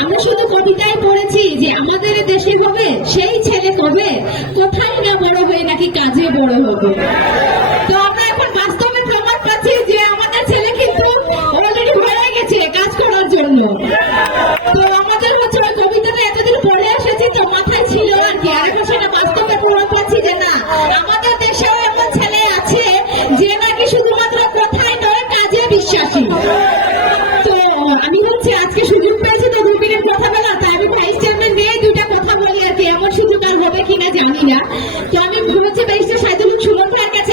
আমরা শুধু কবিতায় পড়েছি যে আমাদের দেশে হবে, সেই ছেলে কবে কোথায় না বড় হয়ে নাকি কাজে বড় হবে। তো আমরা এখন বাস্তবে প্রমাণ পাচ্ছি যে আমাদের ছেলে কিন্তু অলরেডি হয়ে গেছে কাজ করার জন্য। তো আমাদের হচ্ছে ওই কবিতাটা এতদিন পড়ে এসেছি, তো মাথায় ছিল আর কি। আর এখন সেটা বাস্তবে প্রমাণ পাচ্ছি যে না, আমাদের দেশেও এমন ছেলে আছে যে নাকি শুধুমাত্র কোথায় নয় কাজে বিশ্বাসী। তো আমি হচ্ছে বেশি সাইদুল সুমন ভাইয়ের কাছে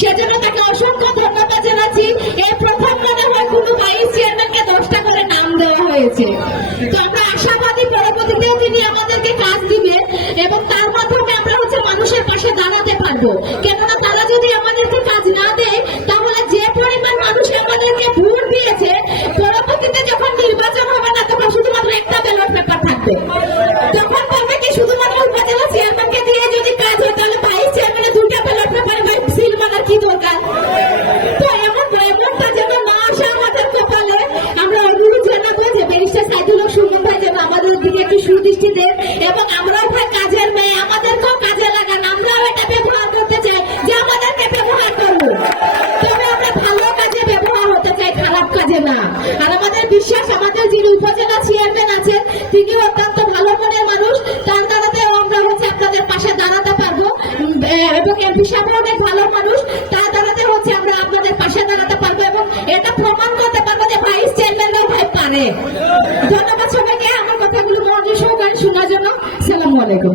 সেজন্য তাকে অসংখ্য ধন্যবাদ জানাচ্ছি। এই প্রথম মনে হয় কোনো ভাইস চেয়ারম্যানকে দশটা করে নাম দেওয়া হয়েছে। তো আমরা আশাবাদী পরবর্তীতেও তিনি আমাদেরকে কাজ দিবে এবং তার মাধ্যমে আমরা হচ্ছে মানুষের পাশে দাঁড়াতে পারব। সুদৃষ্টি দেন এবং আমরাও ভাই কাজের মেয়ে, আমাদেরকেও কাজে লাগান। আমরাও এটা ব্যবহার করতে চাই যে আমাদেরকে ব্যবহার করব তবে আমরা ভালো কাজে ব্যবহার হতে চাই, খারাপ কাজে না। আর আমাদের বিশ্বাস, আমাদের যিনি উপজেলা চেয়ারম্যান আছেন, তিনি অত্যন্ত ভালো মনের মানুষ। তার দ্বারাতেও আমরা হচ্ছে আপনাদের পাশে দাঁড়াতে পারব। এবং এমপি সাহেব অনেক ভালো মানুষ। তার দ্বারাতে হচ্ছে আমরা আপনাদের পাশে দাঁড়াতে পারব। এবং এটা প্রমাণ ধন্যবাদ সবাইকে। আমার কথাগুলো মনোযোগ সহকারে শোনার জন্য। সালামু আলাইকুম।